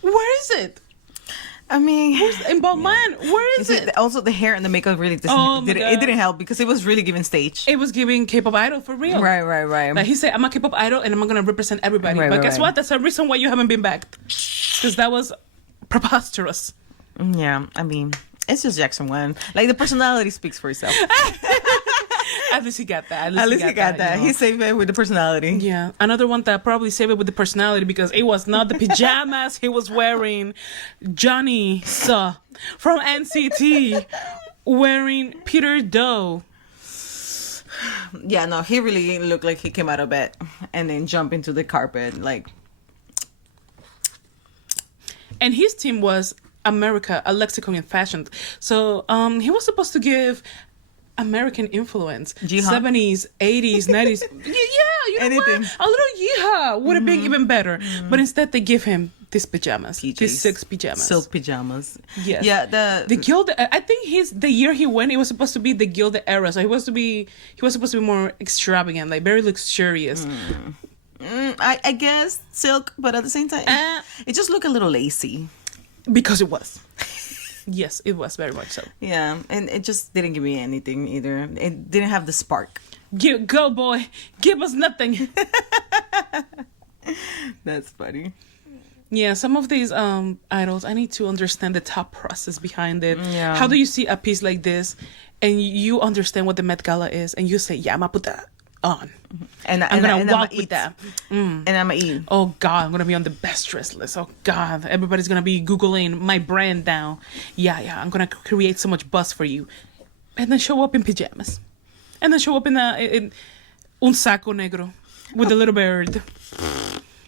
Where is it? I mean, in Balmain, where is it? Also, the hair and the makeup really didn't help because it was really giving stage. It was giving K-pop idol for real. Right. Like he said, I'm a K-pop idol and I'm going to represent everybody. But guess what? That's the reason why you haven't been back. Because that was preposterous. Yeah, I mean, it's just Jackson Wang. Like the personality speaks for itself. At least he got that. At least he got that. You know? He saved it with the personality. Yeah. Another one that probably saved it with the personality because it was not the pajamas he was wearing. Johnny Suh from NCT wearing Peter Doe. Yeah, no, he really looked like he came out of bed and then jumped into the carpet. Like. And his team was America, a lexicon in fashion. So he was supposed to give American influence. Jiha. 70s, 80s, 90s. Yeah, you know anything. What? A little yeehaw would have been even better. But instead they give him these pajamas. PJs. These 6 pajamas. Silk pajamas. Yes. Yeah, the Gilded, I think the year he went, it was supposed to be the Gilded era. So he was supposed to be more extravagant, like very luxurious. I guess silk, but at the same time, it just looked a little lacy. Because it was. Yes, it was very much so. Yeah, and it just didn't give me anything either. It didn't have the spark. Go, boy. Give us nothing. That's funny. Yeah, some of these idols, I need to understand the thought process behind it. Yeah. How do you see a piece like this and you understand what the Met Gala is and you say, yeah, I'm going to put that on. And I'm going to walk with that. And I'm going to eat. Oh, God, I'm going to be on the best dress list. Oh, God, everybody's going to be Googling my brand now. Yeah, I'm going to create so much buzz for you. And then show up in pajamas. And then show up in un saco negro with a little bird.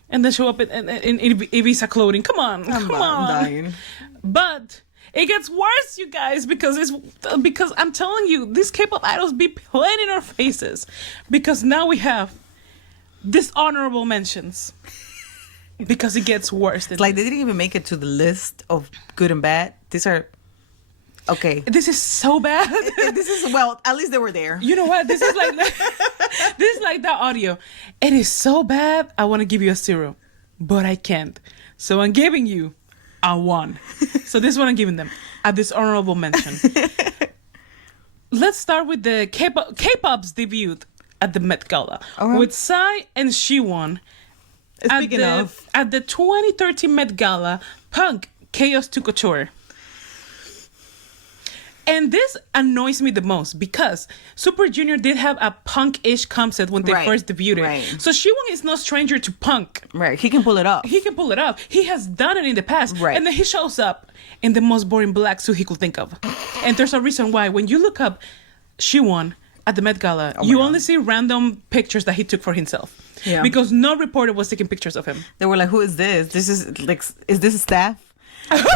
And then show up in Ibiza clothing. Come on. I'm dying. But it gets worse, you guys, because I'm telling you, these K-pop idols be playing in our faces. Because now we have dishonorable mentions. Because it gets worse. Like they didn't even make it to the list of good and bad. These are okay. This is so bad. Well, at least they were there. You know what? This is like that audio. It is so bad. I want to give you a 0, but I can't. So I'm giving you a 1. So this is what I'm giving them. A dishonorable mention. Let's start with the K-pop's debut at the Met Gala with Psy and Siwon. At the 2013 Met Gala, Punk Chaos to Couture. And this annoys me the most because Super Junior did have a punk-ish concept when they first debuted. Right. So Siwon is no stranger to punk. Right. He can pull it off. He has done it in the past. Right. And then he shows up in the most boring black suit he could think of. And there's a reason why. When you look up Siwon at the Met Gala, you only see random pictures that he took for himself. Yeah. Because no reporter was taking pictures of him. They were like, who is this? This is like, is this a staff? El Becero!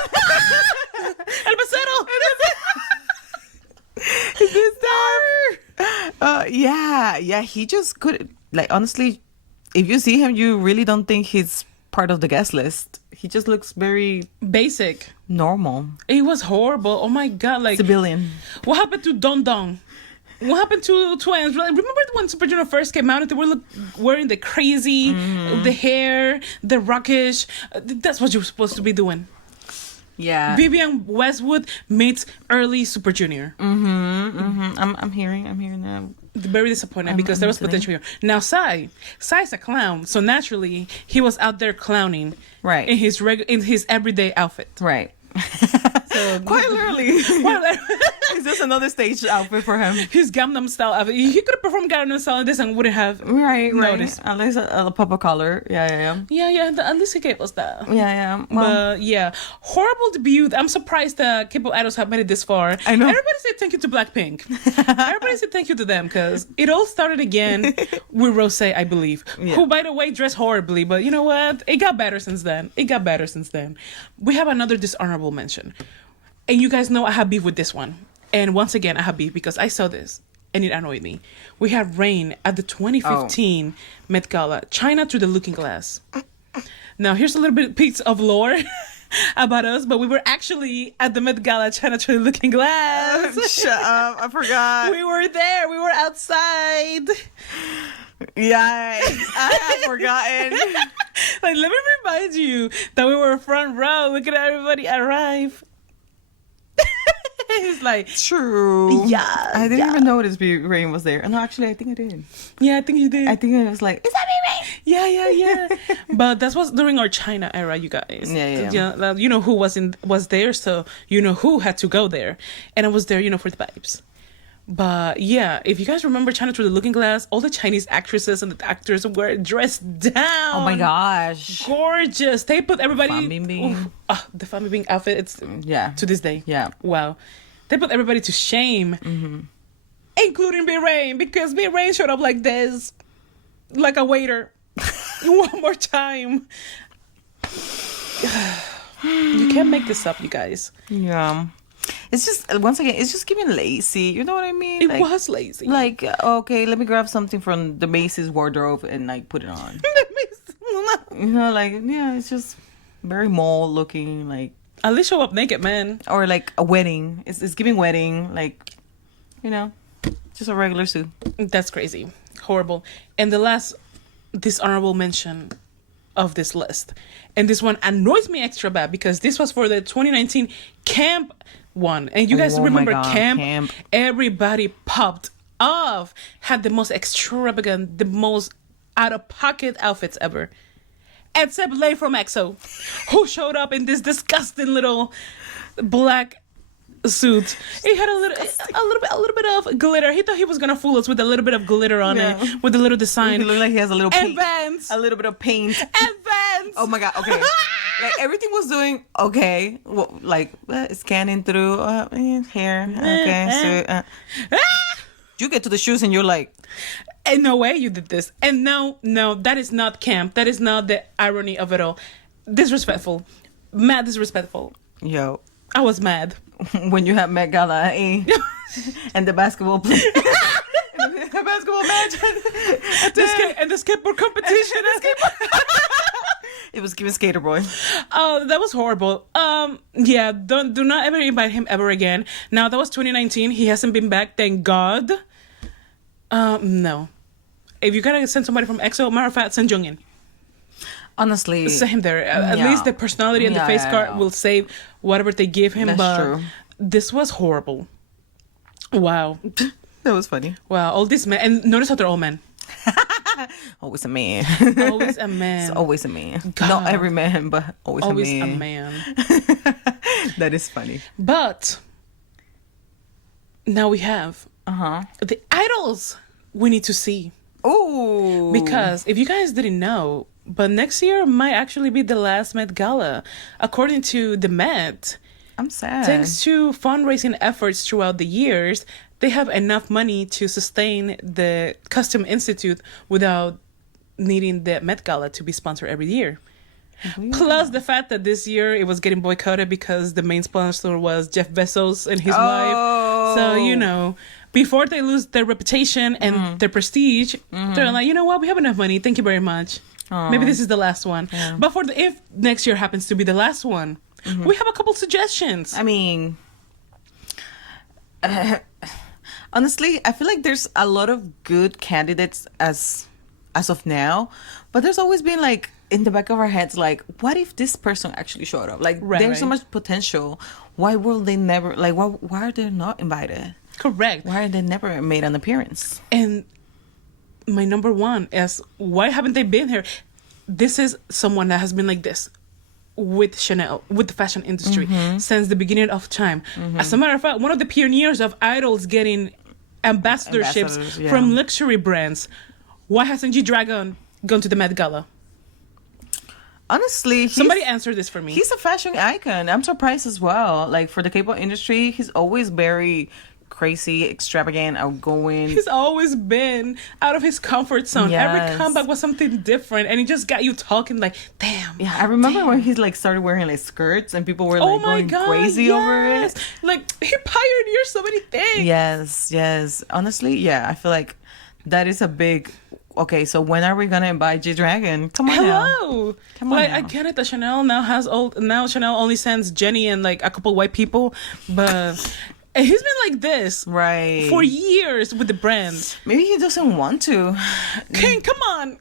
Is this staff? Yeah, he just could, like, honestly, if you see him, you really don't think he's part of the guest list. He just looks very basic, normal. It was horrible. Oh my God, like civilian. What happened to Don Don? What happened to Twins? Remember when Super Junior first came out and they were wearing the crazy, the hair, the rockish? That's what you're supposed to be doing. Yeah. Vivian Westwood meets early Super Junior. I'm hearing that. Very disappointed because there was potential here. Now Psy's a clown, so naturally he was out there clowning, right, in his everyday outfit, right. So quite literally. Is this another stage outfit for him? His Gangnam Style outfit. He could have performed Gangnam Style in this and wouldn't have noticed. At least a pop of color. Yeah. At least he gave us that. Yeah. Well, but yeah, horrible debut. I'm surprised that K-pop idols have made it this far. I know. Everybody said thank you to Blackpink. Everybody said thank you to them because it all started again with Rosé, I believe, who, by the way, dressed horribly. But you know what? It got better since then. We have another dishonorable mention. And you guys know I have beef with this one. And once again, I have beef because I saw this and it annoyed me. We had Rain at the 2015 Met Gala, China Through the Looking Glass. Now, here's a little bit piece of lore about us, but we were actually at the Met Gala, China Through the Looking Glass. Shut up, I forgot. We were there. We were outside. Yeah, I had forgotten. Like, let me remind you that we were front row looking at everybody arrive. It's like, true. Yeah. I didn't even notice Rain was there. No, actually, I think I did. Yeah, I think you did. I think I was like, is that me, Rain? Yeah. But that was during our China era, you guys. Yeah. You know who was there, so you know who had to go there. And I was there, for the vibes. But yeah, if you guys remember China Through the Looking Glass, all the Chinese actresses and the actors were dressed down. Oh my gosh. Gorgeous. They put everybody... Fan Bingbing. The Fan Bingbing outfit, it's... To this day. Yeah. Wow. They put everybody to shame. Including B-Rain, because B-Rain showed up like this. Like a waiter. One more time. You can't make this up, you guys. Yeah. It's just, once again, it's just giving lazy. You know what I mean? It was lazy. Like, okay, let me grab something from the Macy's wardrobe and, like, put it on. It's just very mall looking, like. At least show up naked, man. Or, like, a wedding. It's giving wedding, like, just a regular suit. That's crazy. Horrible. And the last dishonorable mention of this list. And this one annoys me extra bad because this was for the 2019 camp one. And you guys remember camp? Everybody popped off. Had the most extravagant, the most out-of-pocket outfits ever. Except Lay from EXO, who showed up in this disgusting little black suit. He had a little bit of glitter. He thought he was gonna fool us with a little bit of glitter on it, with a little design. He looked like he has a little paint. Vans. A little bit of paint. And Vans. Oh my god. Okay. Like everything was doing okay. Well, like scanning through hair. Okay. So you get to the shoes and you're like, "In no way you did this." And no, that is not camp. That is not the irony of it all. Disrespectful. Mad disrespectful. Yo. I was mad. When you had Met Gala and the basketball play. The basketball match. And the skateboard competition. It was giving Skater Boy. Oh, that was horrible. Yeah, do not ever invite him ever again. Now, that was 2019. He hasn't been back, thank God. No. If you gotta send somebody from EXO, matter of fact, send Jungin. Honestly. Send him there. At least the personality and the face card will save whatever they give him. That's true. This was horrible. Wow. That was funny. Wow, all these men. And notice how they're all men. Always a man. Always a man. It's always a man. God. Not every man, but always a man. man. That is funny. But now we have the idols we need to see. Oh. Because if you guys didn't know, but next year might actually be the last Met Gala, according to the Met. I'm sad. Thanks to fundraising efforts throughout the years, they have enough money to sustain the Custom Institute without needing the Met Gala to be sponsored every year. Yeah. Plus the fact that this year it was getting boycotted because the main sponsor was Jeff Bezos and his wife. So, before they lose their reputation and their prestige, they're like, you know what? We have enough money. Thank you very much. Maybe this is the last one. Yeah. But if next year happens to be the last one, we have a couple suggestions. I mean, honestly, I feel like there's a lot of good candidates as of now, but there's always been like in the back of our heads, like, what if this person actually showed up? Like, there's so much potential. Why will they never, like, why are they not invited? Correct. Why are they never made an appearance? And my number one is, why haven't they been here? This is someone that has been like this with Chanel, with the fashion industry since the beginning of time. As a matter of fact, one of the pioneers of idols getting ambassadorships from luxury brands. Why hasn't G-Dragon gone to the Met Gala? Honestly, somebody answer this for me. He's a fashion icon. I'm surprised as well. Like, for the K-pop industry, he's always very crazy, extravagant, outgoing. He's always been out of his comfort zone. Yes. Every comeback was something different, and he just got you talking like, damn. Yeah, I remember when he like started wearing like skirts, and people were like going crazy over it. Like, he pioneered so many things. Yes. Honestly, yeah, I feel like that is a big. Okay, so when are we gonna invite G-Dragon? Come on, hello. Come on, like, now. I get it that Chanel now Chanel only sends Jenny and like a couple white people, but. And he's been like this for years with the brand. Maybe he doesn't want to. King, come on,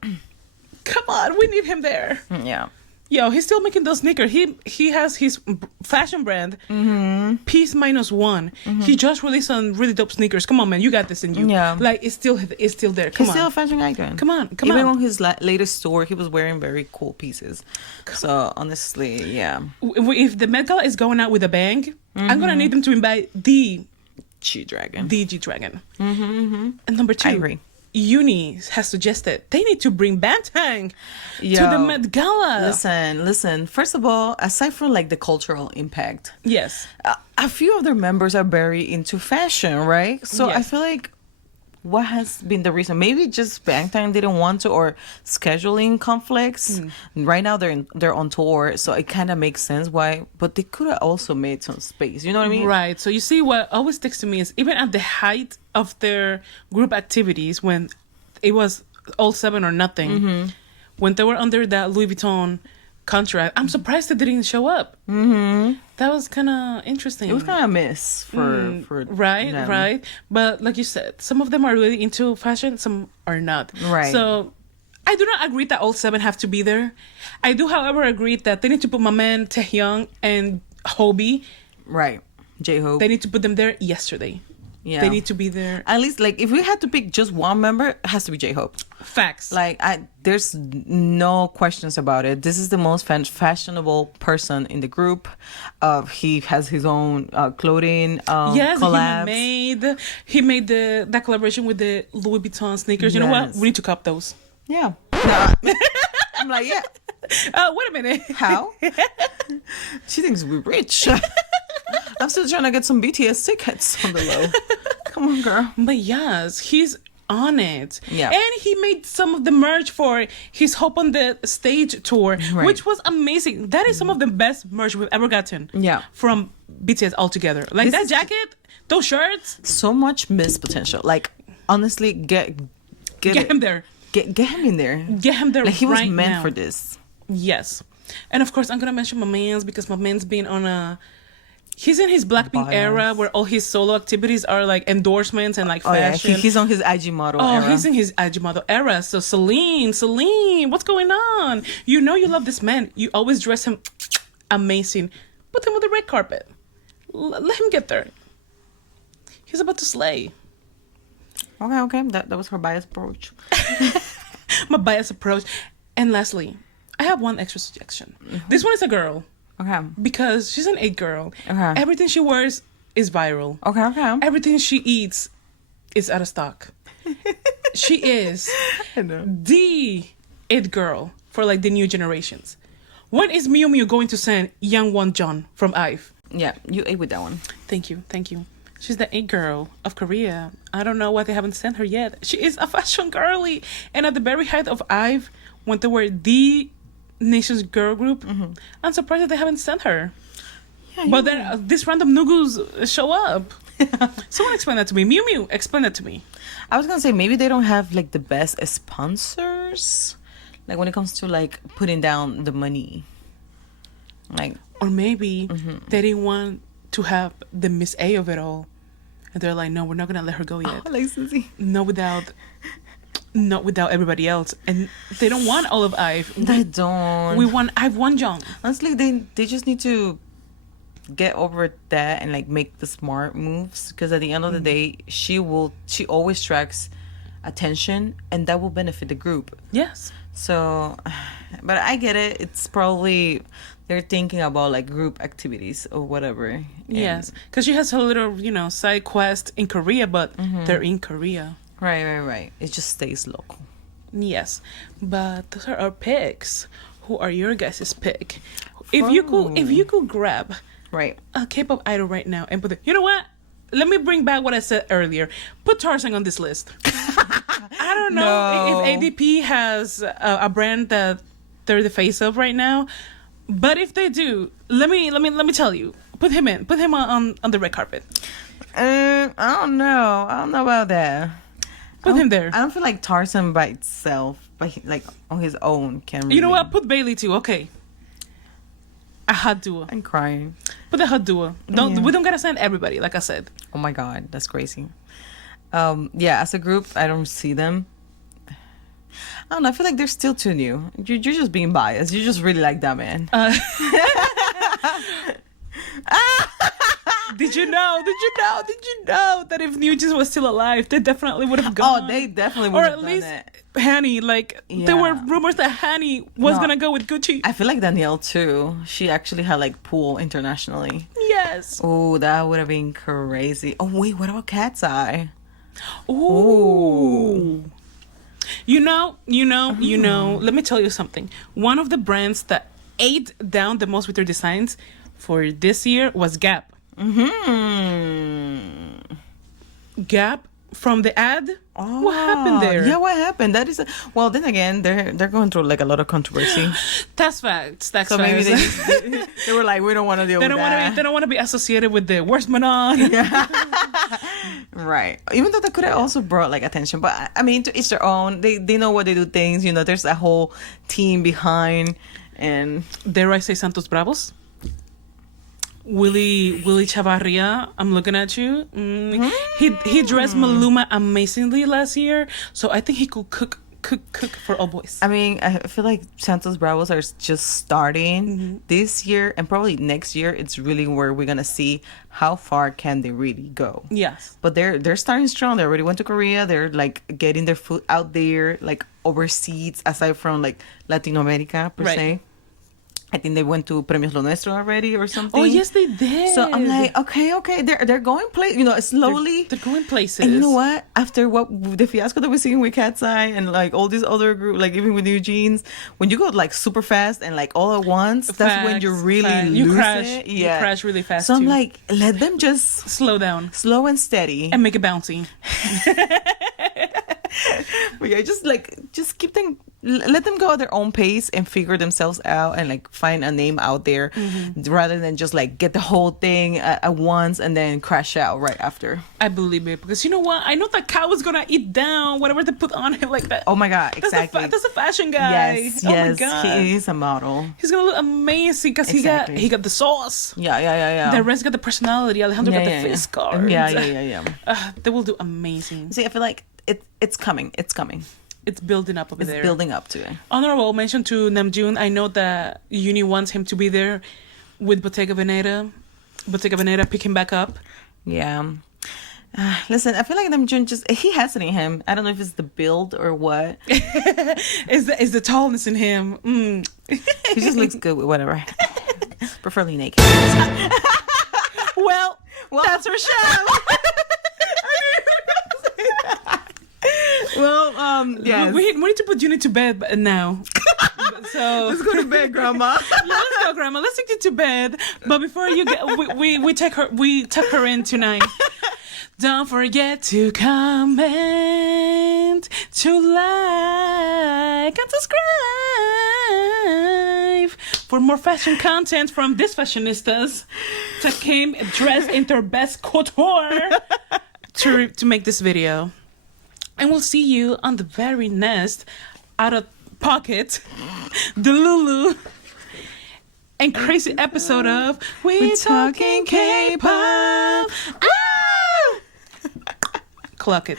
we need him there. Yeah. Yo, he's still making those sneakers. He has his fashion brand, Peace Minus One. He just released some really dope sneakers. Come on, man, you got this in you. Yeah, like it's still there. He's still a fashion icon. Come on. Even on his latest tour, he was wearing very cool pieces. So honestly, yeah. If the Met Gala is going out with a bang, I'm gonna need them to invite the G-Dragon. And number 2. I agree. Uni has suggested they need to bring Bantang to the Met Gala. Listen. First of all, aside from like the cultural impact, yes, a few of their members are very into fashion, right? So I feel like, what has been the reason? Maybe just Bangtan didn't want to, or scheduling conflicts. Right now they're on tour, so it kind of makes sense why. But they could have also made some space. You know what I mean? Right. So you see, what always sticks to me is, even at the height of their group activities, when it was all 7 or nothing, when they were under that Louis Vuitton contract, I'm surprised that they didn't show up. That was kind of interesting. It was kind of miss for right. But like you said, some of them are really into fashion, some are not. Right. So I do not agree that all 7 have to be there. I do, however, agree that they need to put my man Taehyung and Hobie. Right. J-Hope. They need to put them there yesterday. Yeah. They need to be there. At least, like, if we had to pick just one member, it has to be J-Hope. Facts. Like, there's no questions about it. This is the most fashionable person in the group. He has his own clothing collabs. He made that collaboration with the Louis Vuitton sneakers. You know what? We need to cop those. Yeah. I'm like, yeah. Wait a minute. How? She thinks we're rich. I'm still trying to get some BTS tickets on the low. Come on, girl. But yes, he's on it. Yeah. And he made some of the merch for his Hope on the Stage tour, which was amazing. That is some of the best merch we've ever gotten. Yeah. From BTS altogether. Like, that jacket, those shirts. So much missed potential. Like, honestly, get him there. Get him in there. Get him there. Like, he was meant for this. Yes. And of course, I'm gonna mention my man's, because my man's been on he's in his Blackpink era, where all his solo activities are like endorsements and like fashion. Yeah. He's on his IG model era. He's in his IG model era. So Celine, what's going on? You know you love this man. You always dress him amazing. Put him on the red carpet. Let him get there. He's about to slay. Okay. That was her biased approach. My biased approach. And lastly, I have one extra suggestion. This one is a girl. Okay. Because she's an 8 girl. Okay. Everything she wears is viral. Okay. Everything she eats is out of stock. She is the 8 girl for like the new generations. When is Miu Miu going to send Young Won John from IVE? Yeah, you ate with that one. Thank you. She's the 8 girl of Korea. I don't know why they haven't sent her yet. She is a fashion girly. And at the very height of IVE, when they were the nation's girl group, I'm surprised that they haven't sent her. Yeah, but then these random nugus show up. Someone explain that to me. Miu Miu, explain that to me. I was gonna say, maybe they don't have like the best sponsors, like when it comes to like putting down the money, like, or maybe they didn't want to have the Miss A of it all, and they're like, no, we're not gonna let her go yet. Like Susie. No, without not without everybody else, and they don't want all of IVE. They don't. We want IVE Wonjong. Honestly, they just need to get over that and like make the smart moves, because at the end of the day, she always tracks attention, and that will benefit the group. Yes. So, but I get it. It's probably they're thinking about like group activities or whatever. Yes, because she has a little, side quest in Korea, but they're in Korea. Right. It just stays local. Yes, but those are our picks. Who are your guys' pick? If you could grab a K-pop idol right now and put you know what? Let me bring back what I said earlier. Put Tarzan on this list. I don't know if ADP has a brand that they're the face of right now, but if they do, let me tell you, put him on the red carpet. I don't know about that. Put him there. I don't feel like Tarzan by itself, like on his own, can. Really... You know what? Put Bailey too. Okay. A hot duo. I'm crying. Put a hot duo. We don't gotta send everybody, like I said. Oh my god, that's crazy. As a group, I don't see them. I don't know. I feel like they're still too new. You're just being biased. You just really like that man. Did you know that if New Jeans was still alive, they definitely would have gone? Oh, they definitely would have done it. Or at least Hanny. There were rumors that Hanny was gonna go with Gucci. I feel like Danielle too. She actually had like pull internationally. Yes. Oh, that would have been crazy. Oh wait, what about Cat's Eye? Ooh. You know. Let me tell you something. One of the brands that ate down the most with their designs for this year was Gap. Gap from the ad. Oh, what happened there? Yeah, what happened? That is well. Then again, they're going through like a lot of controvery. That's facts. So maybe they were like, we don't want to deal with that. They don't want to be associated with the worst Manon. Yeah. Right. Even though that could have also brought like attention, but I mean, to each their own. They know what they do things. There's a whole team behind, and dare I say Santos Bravos. Willie Chavarria, I'm looking at you. He dressed Maluma amazingly last year, so I think he could cook for all boys. I mean, I feel like Santos Bravos are just starting this year, and probably next year it's really where we're gonna see how far can they really go. Yes, but they're starting strong. They already went to Korea. They're like getting their foot out there, like overseas, aside from like Latin America per se. I think they went to Premios Lo Nuestro already or something. Oh, yes, they did. So I'm like, okay, they're going slowly. They're going places. And you know what? After the fiasco that we're seeing with Cat's Eye and like all these other groups, like even with New Jeans, when you go like super fast and like all at once, that's when you really lose it. Yeah. You crash really fast. So I'm like, let them just slow down, slow and steady, and make it bouncy. But yeah, just keep them, let them go at their own pace and figure themselves out and like find a name out there, rather than just like get the whole thing at once and then crash out right after. I believe it, because you know what? I know that cow is gonna eat down whatever they put on him like that. Oh my god, exactly. That's a fashion guy. Yes, my god, he is a model. He's gonna look amazing because he got the sauce. Yeah. The rest got the personality. Alejandro got the face card. Yeah. They will do amazing. See, I feel like it's coming. It's building up over there. It's building up to it. Honorable mention to Namjoon. I know that Uni wants him to be there with Bottega Veneta. Bottega Veneta pick him back up. Yeah. Listen, I feel like Namjoon he has it in him. I don't know if it's the build or what. It's the tallness in him. He just looks good with whatever. Preferably naked. well, that's our show. Well, yes. We need to put Uni to bed now. So let's go to bed, Grandma. Let's go, Grandma. Let's take you to bed. But before you get, we tuck her in tonight. Don't forget to comment, to like, and subscribe for more fashion content from these fashionistas that came dressed in their best couture to make this video. And we'll see you on the very next Out of Pocket, the Lulu, and crazy episode of We're Talking K-Pop. Clock it.